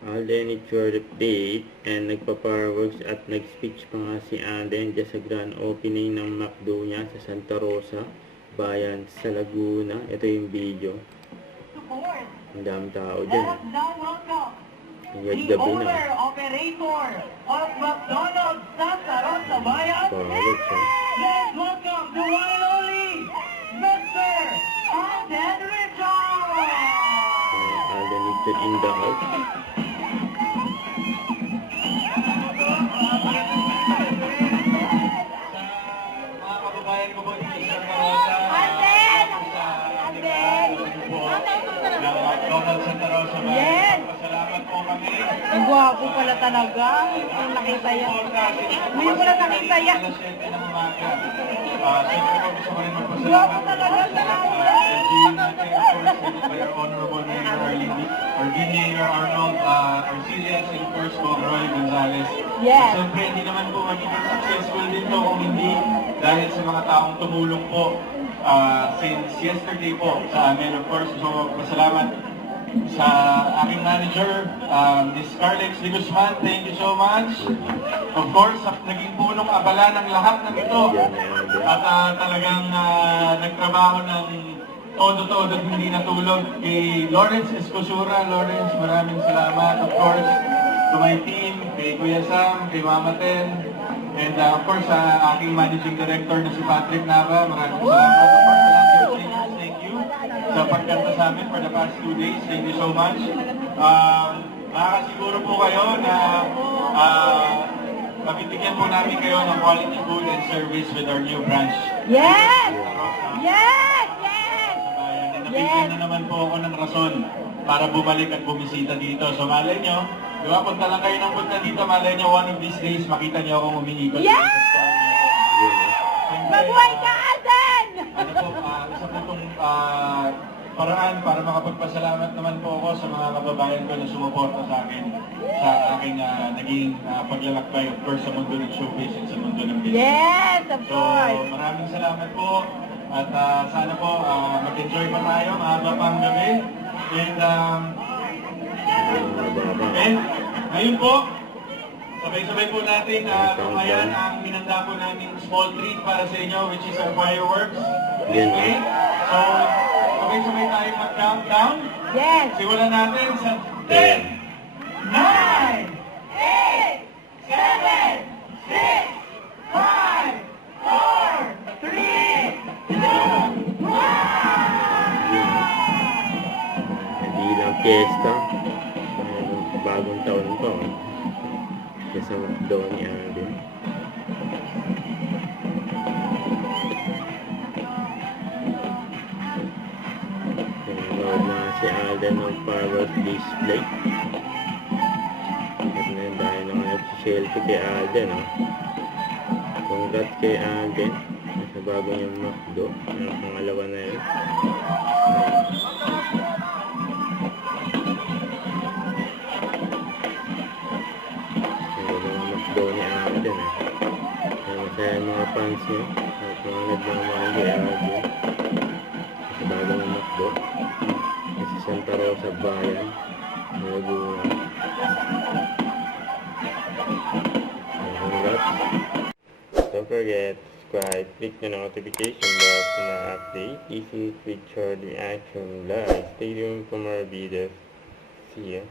Alden, it's your update, and nagpa-fireworks at nag-speech pa nga si Alden dyan sa grand opening ng McDo niya sa Santa Rosa, bayan sa Laguna. Ito yung video. Ang dami tao dyan. The owner, operator of McDonald's Santa Rosa, bayan. Let's welcome the one and only Mr. Alden Richard. Alden Richard in the house. Yes! Ang gwapo pala talaga. Kung nakita yan. Ngayon ko lang nakita yan. Gwapo talaga. Honorable Mayor Mayor Arnold Arcillas, and of course po Roy Gonzalez. Yes. Siyempre, hindi naman po magiging successful dito kung hindi dahil sa mga taong tumulong po since yesterday po sa amin. Of course, so pasalamat sa aking manager, Ms. Carlex de Guzman. Thank you so much. Of course, naging punong abala ng lahat ng ito. At talagang nagtrabaho ng todo-todo at hindi natulog. Kay Lawrence Escosura, Lawrence, maraming salamat. Of course, to my team, kay Kuya Sam, kay Mama Ten, and of course, sa aking managing director na si Patrick Nava, maraming salamat. Of course, sa lahat ng singers, thank you sa pagkanta sa amin for the past 2 days. Thank you so much. Makakasiguro po kayo na mabibigyan po namin kayo ng quality food and service with our new branch. Yes! Yes! Nabigyan na naman po ako ng rason para bumalik at bumisita dito. So malay nyo, di ba, punta lang kayo ng punta dito, malay nyo, one of these days, makita nyo akong umiikot. Yes! Mabuhay ka, Alden! Ano po, isa po itong paraan para makapagpasalamat naman po ako sa mga kababayan ko na sumuporta sa akin sa aking naging paglalakbay, of course, sa mundo ng showbiz at sa mundo ng business. Yes, of course! So, maraming salamat po. At sana po mag-enjoy pa tayo, mahaba pang gabi. And ngayon po, sabay-sabay po natin tumayan ang minanda po namin small treat para sa inyo, which is our fireworks. Okay? So, sabay-sabay tayong mag-countdown. Yes! Simulan natin sa 10, 9, 8, 7, 6, 5, 4, 3, Hindi lang fiesta, bagong taon to sa McDo ni Alden. Nanonood na si Alden ng fireworks display. At ngayon dahil naman nag-selfie kay Alden, congrats kay Alden sa bago niyang McDo, ang pangalawa na yun. McDo ni Alden, masaya ang mga fans niya at mga nagmamahal kay Alden sa bago ng McDo sa Santa Rosa bayan, Laguna. Congrats. Don't forget, subscribe, click the notification bell for more update. This is Richard Reaction Live. Stay tuned for more videos. See ya.